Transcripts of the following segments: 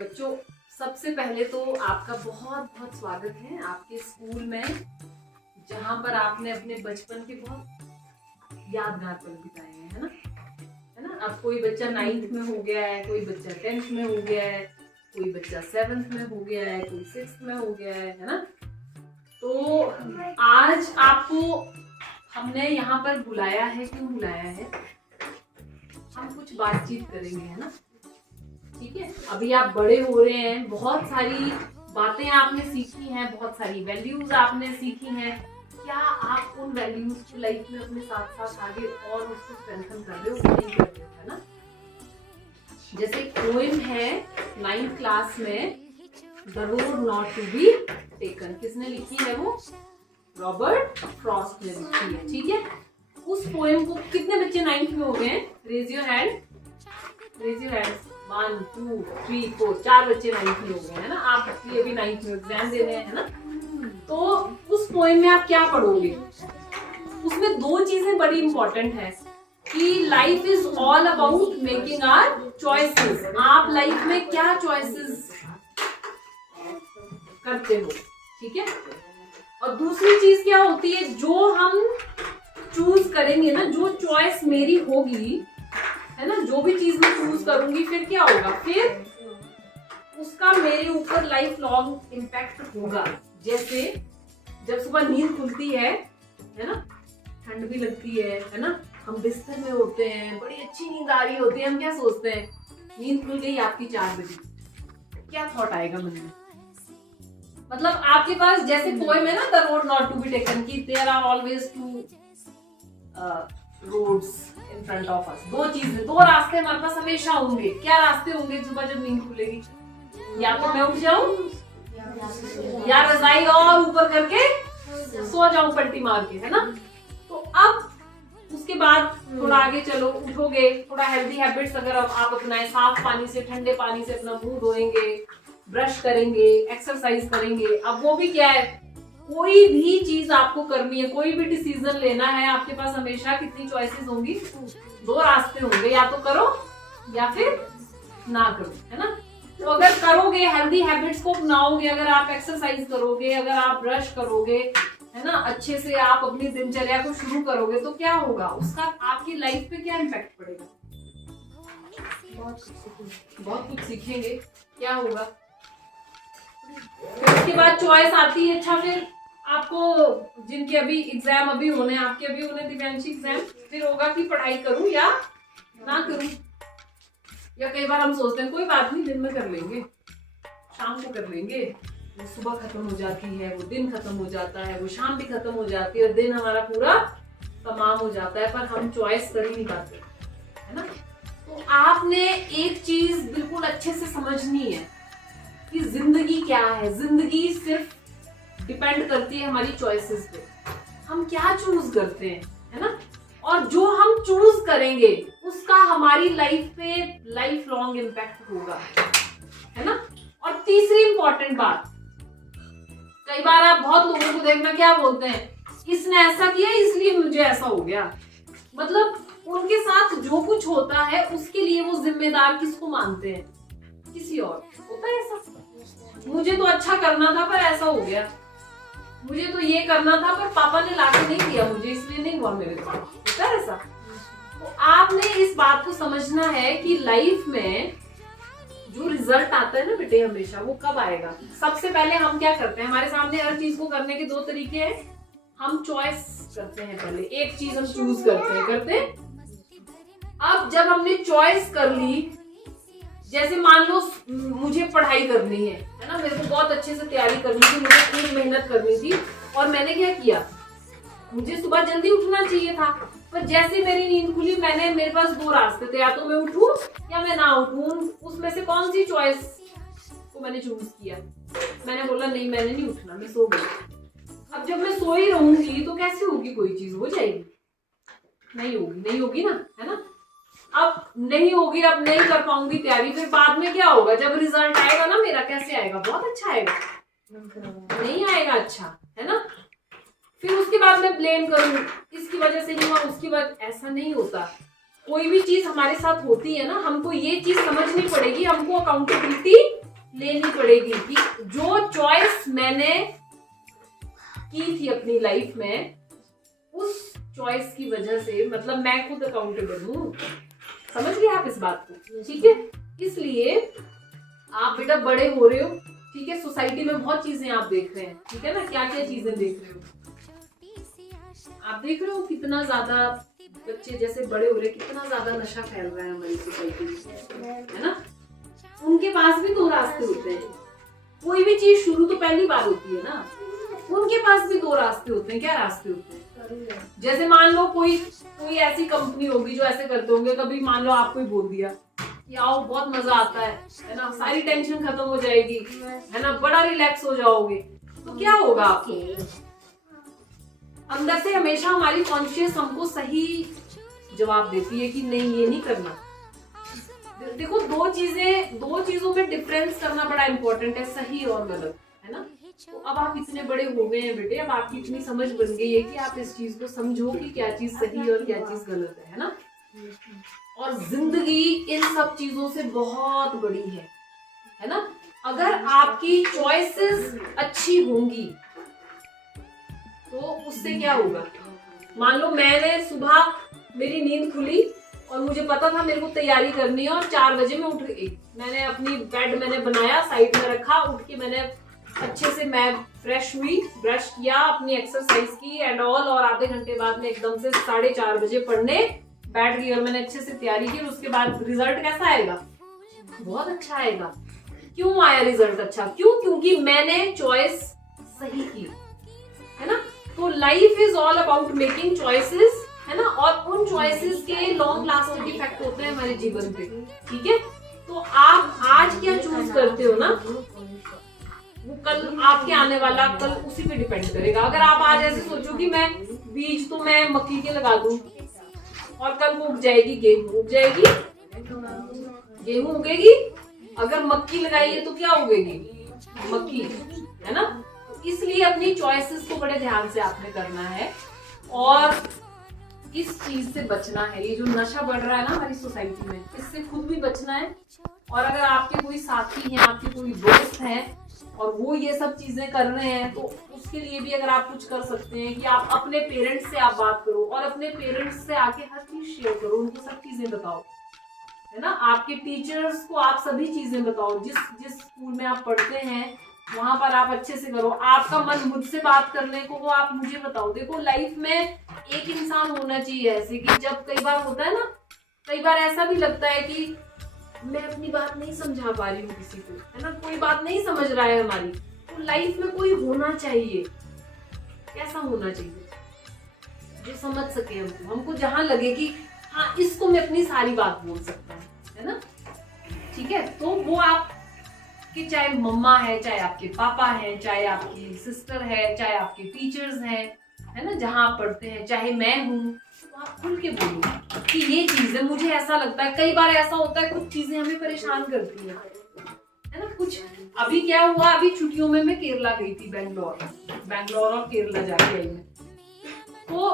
बच्चों, सबसे पहले तो आपका बहुत बहुत स्वागत है आपके स्कूल में, जहाँ पर आपने अपने बचपन के बहुत यादगार पल बिताए हैं, है ना। अब कोई बच्चा 9th में हो गया है, कोई बच्चा 10th में हो गया है, कोई बच्चा 7th में हो गया है, कोई 6th में हो गया है ना। तो आज आपको हमने यहाँ पर बुलाया है, क्यों बुलाया है? हम कुछ बातचीत करेंगे, है ना। ठीक है, अभी आप बड़े हो रहे हैं, बहुत सारी बातें आपने सीखी हैं, बहुत सारी वैल्यूज आपने सीखी हैं। क्या आप उन वैल्यूज को लाइफ में अपने साथ साथ आगे और उसको स्ट्रेंथन कर रहे हो, नहीं कर रहे हो, है ना। जैसे पोएम है 9th क्लास में, the road not to be taken, किसने लिखी है? वो रॉबर्ट फ्रॉस्ट ने लिखी है। ठीक है, उस पोएम को कितने बच्चे 9th में हो गए हैं? Raise your hand, raise your hand. 1 2 3 4 4 बच्चे 9th में हो गए, है ना। आप अभी 9th में एग्जाम दे रहे हैं, है ना। तो उस पोएम में आप क्या पढ़ोगे? उसमें 2 चीजें बड़ी इंपॉर्टेंट है कि life is all about making our choices. आप लाइफ में क्या चॉइसेस करते हो, ठीक है। और दूसरी चीज क्या होती है, जो हम चूज करेंगे ना, जो चॉइस मेरी होगी, है ना, जो भी चीज मैं चूज करूंगी, फिर क्या होगा? फिर उसका मेरे ऊपर लाइफ लॉन्ग इम्पैक्ट होगा। जैसे जब सुबह नींद खुलती है ना, ठंड भी लगती है ना, हम बिस्तर में होते हैं, बड़ी अच्छी नींद आ रही होती है, हम क्या सोचते हैं? नींद खुल गई आपकी 4 बजे, क्या थॉट आएगा मन में? मतलब आपके पास जैसे पोएम है ना, the road not to be taken, की there are always 2 roads in front of us. 2 चीजें, 2 रास्ते हमारे पास हमेशा होंगे। क्या रास्ते होंगे सुबह जब नींद खुलेगी? या तो मैं उठ जाऊं, या रजाई और ऊपर करके सो जाऊं पलटी मार के, है ना। तो अब उसके बाद थोड़ा आगे चलो, उठोगे, थोड़ा हेल्दी हैबिट्स अगर आप अपनाएं, साफ पानी से, ठंडे पानी से अपना मुंह धोएंगे, ब्रश करेंगे, एक्सरसाइज करेंगे। अब वो भी क्या है, कोई भी चीज आपको करनी है, कोई भी डिसीजन लेना है, आपके पास हमेशा कितनी चॉइसेस होंगी? 2 रास्ते होंगे, या तो करो या फिर ना करो, है ना। तो अगर करोगे, हेल्दी हैबिट्स को अपनाओगे, अगर आप एक्सरसाइज करोगे, अगर आप ब्रश करोगे, है ना, अच्छे से आप अपनी दिनचर्या को शुरू करोगे, तो क्या होगा? उसका आपकी लाइफ पे क्या इम्पैक्ट पड़ेगा? बहुत कुछ सीखेंगे। क्या होगा? फिर उसके बाद चॉइस आती है। अच्छा, फिर आपको जिनके अभी एग्जाम अभी होने, आपके अभी होने दिव्यांशी एग्जाम, फिर होगा कि पढ़ाई करूं या ना करूं। या कई बार हम सोचते हैं कोई बात नहीं, दिन में कर लेंगे, शाम को कर लेंगे। वो सुबह खत्म हो जाती है, वो दिन खत्म हो जाता है, वो शाम भी खत्म हो जाती है, और दिन हमारा पूरा तमाम हो जाता है, पर हम चॉइस कर ही नहीं पाते, है ना। तो आपने एक चीज बिल्कुल अच्छे से समझनी है कि जिंदगी क्या है। जिंदगी सिर्फ डिपेंड करती है हमारी चॉइसेस पे, हम क्या चूज करते हैं, है ना। और जो हम चूज करेंगे उसका हमारी लाइफ पे लाइफ लॉन्ग इम्पैक्ट होगा, है ना। और तीसरी इंपॉर्टेंट बात, कई बार आप बहुत लोगों को देखना, क्या बोलते हैं, इसने ऐसा किया इसलिए मुझे ऐसा हो गया। मतलब उनके साथ जो कुछ होता है उसके लिए वो जिम्मेदार किसको मानते हैं? किसी और। होता है ऐसा, मुझे तो अच्छा करना था पर ऐसा हो गया, मुझे तो ये करना था पर पापा ने लाके नहीं दिया मुझे, इसलिए नहीं हुआ मेरे को। होता है ऐसा। तो आपने इस बात को समझना है कि लाइफ में जो रिजल्ट आता है ना बेटे, हमेशा वो कब आएगा? सबसे पहले हम क्या करते हैं, हमारे सामने हर चीज को करने के 2 तरीके हैं। हम चॉइस करते हैं, पहले एक चीज हम चूज करते हैं। अब जब हमने चॉइस कर ली, जैसे मान लो मुझे पढ़ाई करनी है ना, मेरे को बहुत अच्छे से तैयारी करनी थी, मुझे खूब मेहनत करनी थी, और मैंने क्या किया, मुझे सुबह जल्दी उठना चाहिए था, पर जैसे मेरी नींद खुली, मेरे पास 2 रास्ते थे, या तो मैं उठूं या मैं ना उठूं। उसमें से कौन सी चॉइस को मैंने चूज किया? मैंने बोला नहीं, मैंने नहीं उठना, मैं सो गई। अब जब मैं सो ही रहूंगी तो कैसे होगी? कोई चीज हो जाएगी? नहीं होगी ना, है ना। अब नहीं होगी, अब नहीं कर पाऊंगी तैयारी, फिर बाद में क्या होगा? जब रिजल्ट आएगा ना मेरा, कैसे आएगा? बहुत अच्छा आएगा? नहीं आएगा अच्छा, है ना। फिर उसके बाद मैं ब्लेम करूं, इसकी वजह से नहीं हुआ, उसकी वजह। ऐसा नहीं होता। कोई भी चीज हमारे साथ होती है ना, हमको ये चीज समझनी पड़ेगी, हमको अकाउंटेबिलिटी लेनी पड़ेगी कि जो चॉइस मैंने की थी अपनी लाइफ में, उस चॉइस की वजह से मतलब मैं खुद अकाउंटेबल हूँ। समझ गए आप इस बात को? ठीक है, इसलिए आप बेटा बड़े हो रहे हो, ठीक है, सोसाइटी में बहुत चीजें आप देख रहे हैं, ठीक है ना, क्या क्या चीजें देख रहे हो आप, देख रहे हो कितना ज्यादा बच्चे जैसे बड़े हो रहे, कितना ज्यादा नशा फैल रहा है हमारी सोसाइटी में, है ना। उनके पास भी दो रास्ते होते हैं, कोई भी चीज शुरू तो पहली बार होती है ना, उनके पास भी दो रास्ते होते हैं। क्या रास्ते होते हैं? जैसे मान लो कोई ऐसी कंपनी होगी जो ऐसे करते होंगे, कभी मान लो आपको ही बोल दिया कि आओ बहुत मजा आता है ना, सारी टेंशन खत्म हो जाएगी, है ना, बड़ा रिलैक्स हो जाओगे, तो क्या होगा आपको? अंदर से हमेशा हमारी कॉन्शियस हमको सही जवाब देती है कि नहीं ये नहीं करना। देखो दो चीजों में डिफरेंस करना बड़ा इंपॉर्टेंट है, सही और गलत, है ना। तो अब आप इतने बड़े हो गए हैं बेटे, अब आपकी इतनी समझ बन गई है कि आप इस चीज को समझो कि क्या चीज सही और क्या चीज गलत है ना। और जिंदगी इन सब चीजों से बहुत बड़ी है ना। अगर आपकी चॉइसेस अच्छी होंगी तो उससे क्या होगा? मान लो मैंने सुबह मेरी नींद खुली और मुझे पता था मेरे को तैयारी करनी है और 4 बजे मैं उठ गई, मैंने अपनी बेड मैंने बनाया, साइड में रखा, उठ के मैंने अच्छे से मैं फ्रेश हुई, ब्रश किया, अपनी एक्सरसाइज की एंड ऑल, और आधे घंटे बाद में एकदम से 4:30 बजे पढ़ने बैठ गई और मैंने अच्छे से तैयारी की। उसके बाद रिजल्ट कैसा आएगा? बहुत अच्छा आएगा। क्यों आया रिजल्ट अच्छा? क्योंकि मैंने चॉइस सही की, है ना। तो life is all about making choices, है ना, और उन चॉइसेस के लॉन्ग लास्टिंग इफेक्ट होते हैं हमारे जीवन पे, ठीक है। तो आप आज क्या चूज करते हो ना, वो कल आपके आने वाला कल उसी पे डिपेंड करेगा। अगर आप आज ऐसे सोचो कि मैं बीज तो मैं मक्की के लगा दूं और कल वो उग जाएगी, गेहूं उग जाएगी, गेहूं उगेगी। अगर मक्की लगाई है तो क्या उगेगी? मक्की, है ना। इसलिए अपनी चॉइसेस को बड़े ध्यान से आपने करना है और इस चीज से बचना है। ये जो नशा बढ़ रहा है ना हमारी सोसाइटी में, इससे खुद भी बचना है। और अगर आपके कोई साथी हैं, आपके कोई दोस्त हैं और वो ये सब चीजें कर रहे हैं, तो उसके लिए भी अगर आप कुछ कर सकते हैं कि आप अपने पेरेंट्स से आप बात करो और अपने पेरेंट्स से आके हर चीज शेयर करो, उनको सब चीजें बताओ, है ना। आपके टीचर्स को आप सभी चीजें बताओ, जिस स्कूल में आप पढ़ते हैं वहां पर आप अच्छे से करो। आपका मन मुझसे बात करने को, वो आप मुझे बताओ। देखो लाइफ में एक इंसान होना चाहिए ऐसे कि जब कई बार होता है ना, कई बार ऐसा भी लगता है कि मैं अपनी बात नहीं समझा पा रही हूँ किसी को, है ना, कोई बात नहीं समझ रहा है हमारी, तो लाइफ में कोई होना चाहिए। कैसा होना चाहिए? जो समझ सके हमको जहां लगे कि हाँ इसको मैं अपनी सारी बात बोल सकता है ना, ठीक है। तो वो आप कि चाहे मम्मा है, चाहे आपके पापा है, चाहे आपकी सिस्टर है, चाहे आपके टीचर्स हैं, है ना, जहां आप पढ़ते हैं, चाहे मैं हूँ, तो आप खुल के बोलो कि ये चीज है, मुझे ऐसा लगता है। कई बार ऐसा होता है कुछ चीजें हमें परेशान करती है ना। कुछ अभी क्या हुआ, अभी छुट्टियों में मैं केरला गई थी, बैंगलोर और केरला जाके आई मैं। तो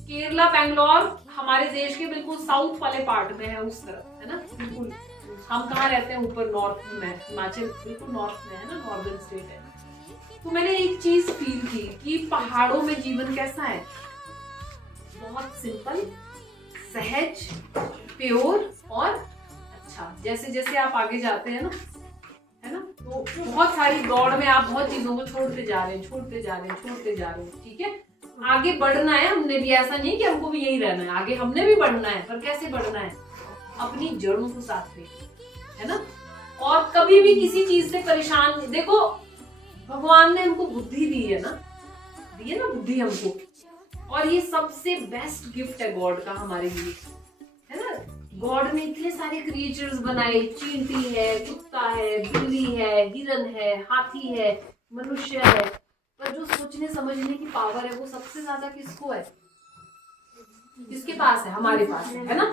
केरला बैंगलोर हमारे देश के बिल्कुल साउथ वाले पार्ट में है, उस तरफ, है ना। बिल्कुल हम कहाँ रहते हैं? ऊपर नॉर्थ में, हिमाचल बिल्कुल नॉर्थ में है ना, नॉर्दर्न स्टेट है। तो मैंने एक चीज फील की कि पहाड़ों में जीवन कैसा है, बहुत सिंपल, सहज, प्योर और अच्छा। जैसे जैसे आप आगे जाते हैं ना, है ना, तो बहुत सारी दौड़ में आप बहुत चीजों को छोड़ते जा रहे हैं, ठीक है। आगे बढ़ना है हमने भी, ऐसा नहीं कि हमको भी यही रहना है, आगे हमने भी बढ़ना है। पर कैसे बढ़ना है? अपनी जड़ों को साथ में, है ना। और कभी भी किसी चीज से परेशान, देखो भगवान ने हमको बुद्धि दी है ना, बुद्धि हमको, और ये सबसे बेस्ट गिफ्ट है गॉड का हमारे लिए, है ना। गॉड ने इतने सारे क्रिएचर्स बनाए, चींटी है, कुत्ता है, बिल्ली है, हिरन है, हाथी है, मनुष्य है, पर जो सोचने समझने की पावर है वो सबसे ज्यादा किसको है? किसके पास है? हमारे पास है ना।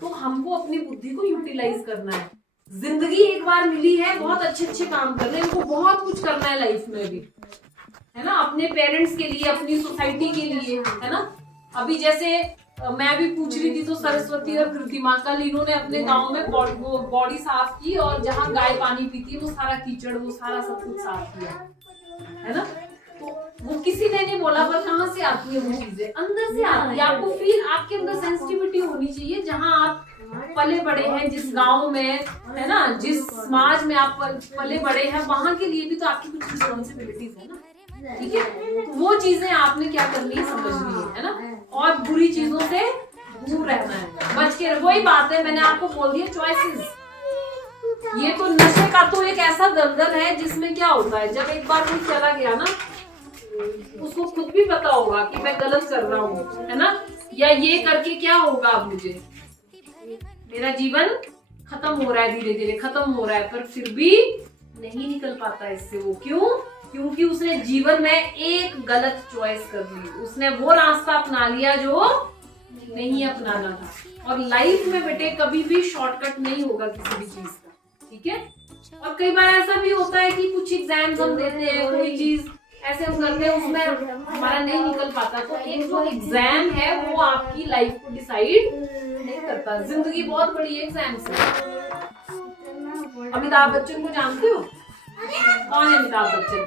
तो हमको अपनी बुद्धि को यूटिलाइज करना है। जिंदगी एक बार मिली है, बहुत अच्छे काम करने हैं, इनको बहुत कुछ करना है लाइफ में भी, है ना, अपने पेरेंट्स के लिए, अपनी सोसाइटी के लिए, है ना। अभी जैसे मैं भी पूछ रही थी तो सरस्वती और कृतिमा कल इन्होंने अपने गांव में बॉडी साफ की और जहाँ गाय पानी पीती है वो सारा कीचड़ वो सारा सब कुछ साफ किया, है ना। तो वो किसी ने नहीं बोला, पर कहाँ से आती है वो चीजें, अंदर से आती है। आपको फिर आपके अंदर सेंसिटिविटी होनी चाहिए। जहाँ आप पले बड़े हैं, जिस गांव में, है ना, जिस समाज में आप पले बड़े हैं, वहां के लिए भी तो आपकी कुछ रिस्पॉन्सिबिलिटीज है ना, ठीक है। तो वो चीजें आपने क्या करनी है, समझनी है ना, और बुरी चीजों से दूर रहना है, बच के। वही बात है, मैंने आपको बोल दिया चॉइसेस। ये तो नशे का तो एक ऐसा दलदल है जिसमें क्या होता है, जब एक बार वो चला गया ना, उसको खुद भी पता होगा कि मैं गलत कर रहा हूँ, है ना, या ये करके क्या होगा, अब मुझे मेरा जीवन खत्म हो रहा है, धीरे धीरे खत्म हो रहा है, पर फिर भी नहीं निकल पाता इससे। वो क्यों? क्योंकि उसने जीवन में एक गलत चॉइस कर ली, उसने वो रास्ता अपना लिया जो नहीं अपनाना था। और लाइफ में बेटे कभी भी शॉर्टकट नहीं होगा किसी भी चीज का, ठीक है। और कई बार ऐसा भी होता है कि कुछ एग्जाम्स हम देते हैं, कोई चीज ऐसे हम करते हैं, उसमें हमारा नहीं निकल पाता। तो एक जो एग्जाम है वो आपकी लाइफ को डिसाइड नहीं करता। जिंदगी बहुत बड़ी एग्जाम है। अमिताभ बच्चन को जानते हो? कौन है अमिताभ बच्चन?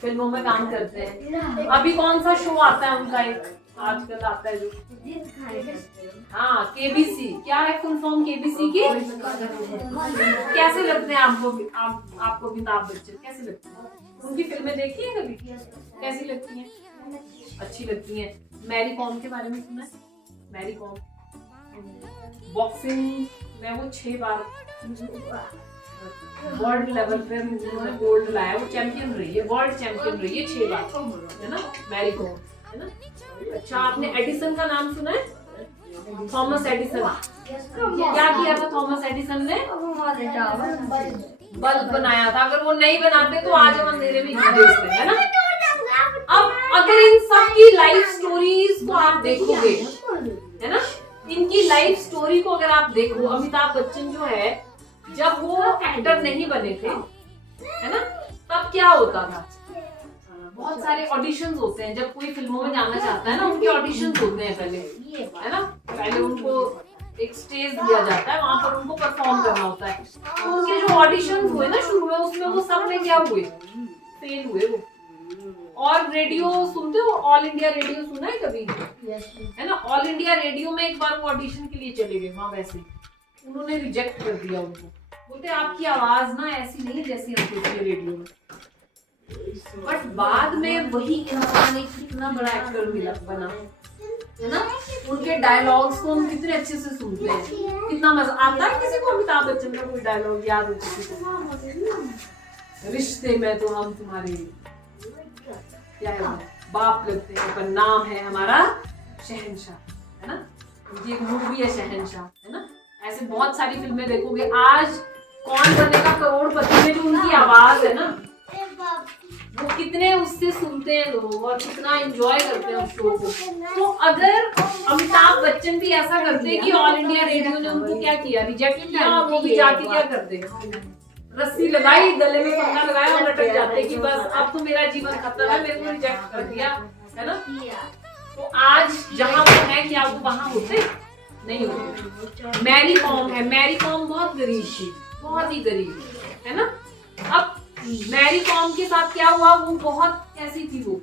फिल्मों में काम करते हैं। अभी कौन सा शो आता है उनका, एक आजकल आता है जो, हाँ, केबीसी। क्या है फुल फॉर्म केबीसी की? कैसे लगते हैं आपको? आपको अमिताभ बच्चन कैसे लगते हैं? उनकी फिल्में देखी है कभी? कैसी लगती हैं? अच्छी लगती हैं। मैरी कॉम के बारे में सुना है? मैरी कॉम बॉक्सिंग में वो 6 बार वर्ल्ड लेवल पे गोल्ड लाया, वो चैंपियन रही है, वर्ल्ड चैंपियन रही है 6 बार, है ना, मैरी कॉम, है ना। अच्छा, आपने एडिसन का नाम सुना है? Thomas Edison. क्या किया था थॉमस एडिसन ने? बल्ब बनाया था। अगर वो नहीं बनाते तो आज हम अंधेरे में घी बेचते, है ना। अब अगर इन सब की लाइफ स्टोरीज को आप देखोगे, है ना, इनकी लाइफ स्टोरी को अगर आप देखो, अमिताभ बच्चन जो है, जब वो एक्टर नहीं बने थे, है ना, तब क्या होता था, बहुत सारे ऑडिशंस होते हैं। जब कोई फिल्मों में जाना चाहता है ना, उनके ऑडिशंस होते हैं पहले, है ना। पहले उनको एक स्टेज दिया जाता है, वहां पर उनको परफॉर्म करना होता है। उनके जो ऑडिशंस हुए ना शुरू में, उसमें वो सब में क्या हुए, फेल हुए वो। और रेडियो सुनते हो? ऑल इंडिया रेडियो सुना है कभी? है ना, ऑल इंडिया रेडियो में एक बार वो ऑडिशन के लिए चले गए, वहां वैसे उन्होंने रिजेक्ट कर दिया उनको। बोलते आपकी आवाज ना ऐसी नहीं जैसी हम सुनते हैं रेडियो में। बट बाद में वही इंसान एक कितना बड़ा एक्टर बना, है ना। उनके डायलॉग्स को हम कितने अच्छे से सुनते हैं, कितना मजा आता है। किसी को अमिताभ बच्चन का कोई डायलॉग याद हो किसी को? रिश्ते में तो हम तुम्हारे क्या है, बाप लगते हैं, पर नाम है हमारा शहंशाह, है ना। ये मूवी है शहंशाह, है ना। ऐसे बहुत सारी फिल्में देखोगे। आज कौन बनेगा करोड़पति में जो उनकी आवाज है ना, वो कितने उससे सुनते हैं लोग और कितना एंजॉय करते हैं उस शो को। तो अगर अमिताभ बच्चन भी ऐसा करते कि ऑल इंडिया रेडियो ने उनको क्या किया, रिजेक्ट किया, वो भी जाके क्या करते, रस्सी लगाई, गले में पंखा लगाया और लटक जाते कि बस अब तो मेरा जीवन खत्म है, मेरे को रिजेक्ट कर दिया, है ना। तो आज जहाँ वो है, क्या वो वहां होते? नहीं होते। मैरी कॉम है, मैरी कॉम बहुत गरीब थी, बहुत ही गरीब, है ना। अब मैरी कॉम के साथ क्या हुआ, वो बहुत कैसी थी, वो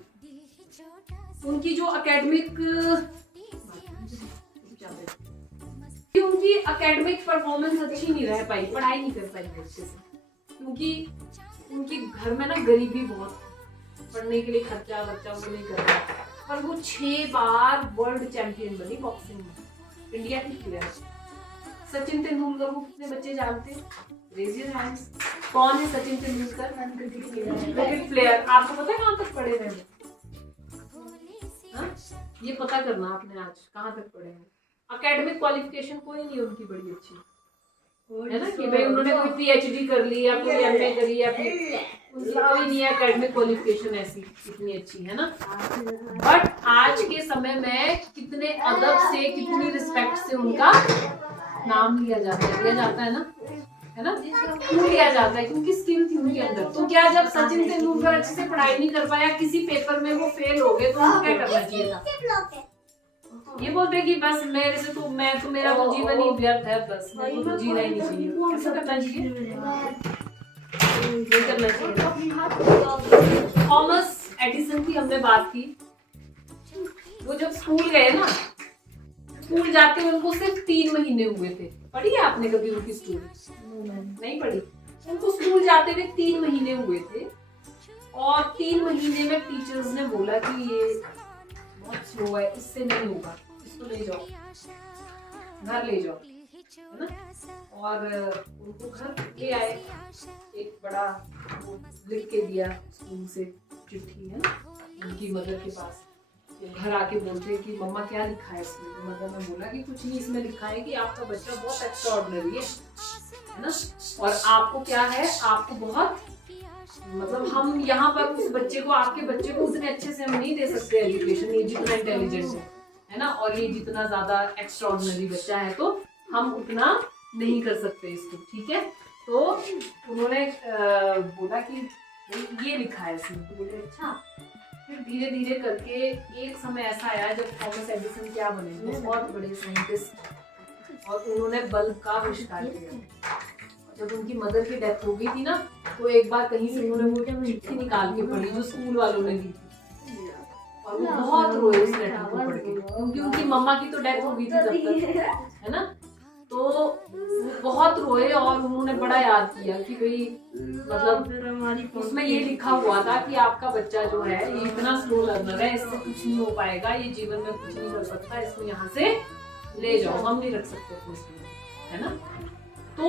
उनकी जो उनकी एकेडमिक परफॉर्मेंस अच्छी नहीं रह पाई, पढ़ाई नहीं कर पाई अच्छे से, क्योंकि उनके घर में ना गरीबी बहुत, पढ़ने के लिए खर्चा बच्चा वो नहीं कर रहा। पर वो 6 बार वर्ल्ड चैंपियन बनी बॉक्सिंग में, इंडिया की प्लेयर। सचिन तेंदुलकर को कितने बच्चे जानते हैं? Raise your hands. कौन है सचिन तेंदुलकर? Cricket player. आपको पता है कहाँ तक पढ़े हैं? ये पता करना आपने आज कहाँ तक पढ़े हैं। एकेडमिक क्वालिफिकेशन कोई नहीं उनकी बड़ी अच्छी, है ना, कि भाई उन्होंने कोई पीएचडी कर ली या कोई एमए करी या फिर उनकी कोई नहीं है एकेडमिक क्वालिफिकेशन ऐसी इतनी अच्छी, है ना। बट आज के समय में कितने अदब से, कितनी रिस्पेक्ट से उनका नाम लिया जाता है ना। है ना, क्यों लिया जाता है? क्योंकि स्किल थी उनके अंदर। तो क्या जब सचिन तेंदुलकर अच्छे से पढ़ाई नहीं कर पाया, किसी पेपर में वो फेल हो गए, तो उनको क्या करना चाहिए था? ये बोलते कि बस मेरे से तो मेरा तो जीवन ही व्यर्थ है, बस मेरे को जीना ही नहीं चाहिए, ऐसा करना चाहिए, ये करना चाहिए। थॉमस एडिसन की हमने बात की, वो जब स्कूल गए ना, स्कूल जाते उनको सिर्फ 3 महीने हुए थे। पढ़ी है आपने कभी उनकी स्टोरी? नहीं पढ़ी। उनको स्कूल जाते हुए 3 महीने हुए थे और 3 महीने में टीचर्स ने बोला कि ये बहुत स्लो है, इससे नहीं होगा, इसको ले जाओ, घर ले जाओ, है ना। और उनको घर ले आए, एक बड़ा लिख के दिया स्कूल से चिट्ठी, है ना, उनकी मदर के पास। घर आके बोलते हैं कि मम्मा क्या लिखा है इसमें? तो मदर ने बोला कि कुछ नहीं, इसमें लिखा है कि आपका बच्चा बहुत एक्स्ट्राऑर्डिनरी है ना, और आपको क्या है, आपको बहुत मतलब हम यहाँ पर उस बच्चे को, आपके बच्चे को उतने अच्छे से हम नहीं दे सकते एजुकेशन, ये जितना इंटेलिजेंट है ना, और ये जितना ज्यादा एक्स्ट्राऑर्डिनरी बच्चा है, तो हम उतना नहीं कर सकते इसको, ठीक है। तो उन्होंने बोला कि ये लिखा है इसमें, तो बोले अच्छा। फिर धीरे धीरे करके एक समय ऐसा आया जब थॉमस एडिसन क्या बने, बहुत बड़े साइंटिस्ट, और उन्होंने बल्ब का आविष्कार किया। जब उनकी मदर की डेथ हो गई थी ना, तो एक बार कहीं से उन्होंने वो चिट्ठी निकाल के पढ़ी जो स्कूल वालों ने दी थी, और वो बहुत रोए उस लेटर को पढ़ के, क्योंकि उनकी मम्मा की तो डेथ हो गई थी तब तक, है ना। तो बहुत रोए और उन्होंने बड़ा याद किया कि भाई मतलब उसमें ये लिखा हुआ था कि आपका बच्चा जो है ये इतना स्लो लर्नर है, इससे कुछ नहीं हो पाएगा, ये जीवन में कुछ नहीं कर सकता, इसको यहाँ से ले जाओ, हम नहीं रख सकते अपने स्कूल, है ना। तो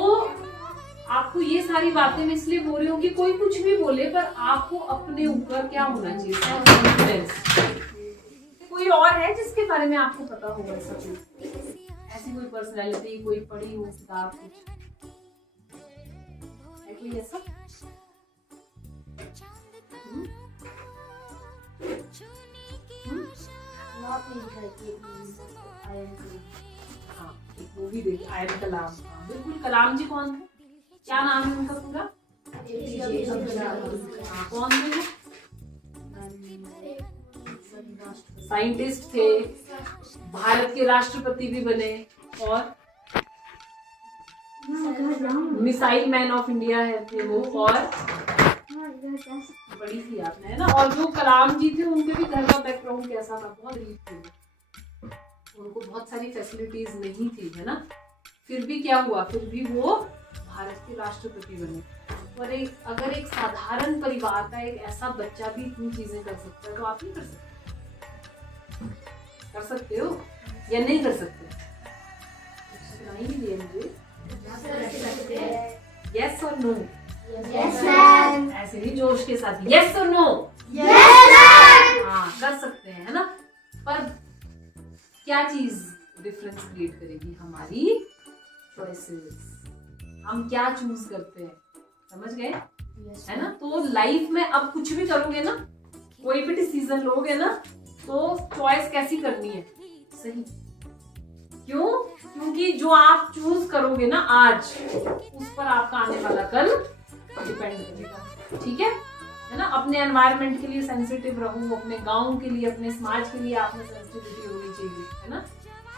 आपको ये सारी बातें मैं इसलिए बोल रही हूँ कि कोई कुछ भी बोले, पर आपको अपने ऊपर क्या होना चाहिए, सेल्फ कॉन्फिडेंस। कोई और है जिसके बारे में आपको पता होगा ऐसा कुछ, ऐसी कोई पर्सनालिटी, कोई पढ़ी हो किताब, कुछ है कोई ऐसा? हाँ, एक मूवी देखी आयन कलाम, बिल्कुल। कलाम जी कौन थे, क्या नाम है उनका पूरा? हाँ, कौन थे? साइंटिस्ट थे, भारत के राष्ट्रपति भी बने, और मिसाइल मैन ऑफ इंडिया है थे वो, और बड़ी थी आपने, है ना। और जो कलाम जी थे उनके भी घर का बैकग्राउंड कैसा था, बहुत गरीब थे, उनको बहुत सारी फैसिलिटीज नहीं थी, है ना। फिर भी क्या हुआ, फिर भी वो भारत के राष्ट्रपति बने। और अगर एक साधारण परिवार का एक ऐसा बच्चा भी इतनी चीजें कर सकता है, तो आप नहीं कर सकते? कर सकते हो या नहीं कर सकते? नहीं दिए मुझे, यस और नो, ऐसे ही जोश के साथ, यस और नो, हाँ कर सकते हैं, है ना। पर क्या चीज डिफरेंस क्रिएट करेगी? हमारी चॉइसेस, हम क्या चूज करते हैं, समझ गए, है ना। तो लाइफ में अब कुछ भी करोगे ना, कोई भी डिसीजन लोगे ना, तो चॉइस कैसी करनी है, सही। क्यों? क्योंकि जो आप चूज करोगे ना आज, उस पर आपका आने वाला कल डिपेंड करेगा, ठीक है ना। अपने एनवायरनमेंट के लिए सेंसिटिव रहो, अपने गांव के लिए, अपने समाज के लिए आप में सेंसिटिविटी होनी चाहिए, है ना।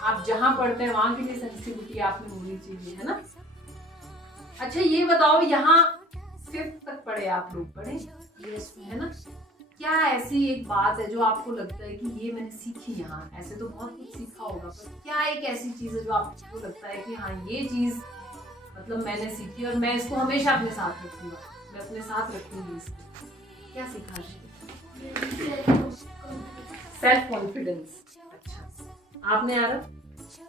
आप जहां पढ़ते हैं वहां के लिए सेंसिटिविटी आप में होनी चाहिए, है ना। अच्छा ये बताओ, यहाँ 5th तक पढ़े आप लोग, पढ़े? है ना। क्या ऐसी एक बात है जो आपको लगता है कि ये मैंने सीखी यहाँ? ऐसे तो बहुत कुछ सीखा होगा, पर क्या एक ऐसी चीज है जो आपको लगता है कि हाँ ये चीज मतलब मैंने सीखी और मैं इसको हमेशा अपने साथ रखूंगा, मैं अपने साथ रखूंगी इसको? क्या सीखा? Self confidence. अच्छा, आपने यार?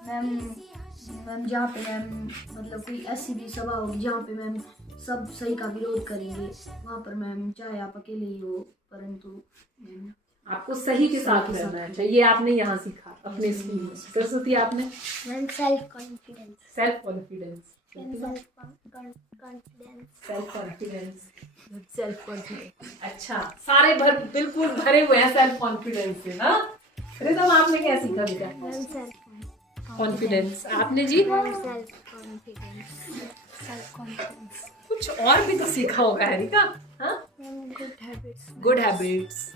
मैम जहाँ पे मैम मतलब कोई ऐसी भी सभा होगी जहाँ पे मैम सब सही का विरोध करेंगे, वहाँ पर मैम चाहे आप अकेले ही हो, परंतु आपको सही के साथ रहना है। अच्छा, ये आपने यहाँ सीखा अपने स्कूल में। सरस्वती आपने? Ma'am self confidence. Self confidence, self confidence, self confidence. अच्छा, सारे बिल्कुल भरे हुए हैं सेल्फ कॉन्फिडेंस से ना। रिदम आपने क्या सीखा बेटा? Ma'am self confidence. आपने जी? Self confidence. सेल्फ कॉन्फिडेंस कुछ और भी तो सीखा होगा एरिका। हाँ, गुड हैबिट्स गुड हैबिट्स।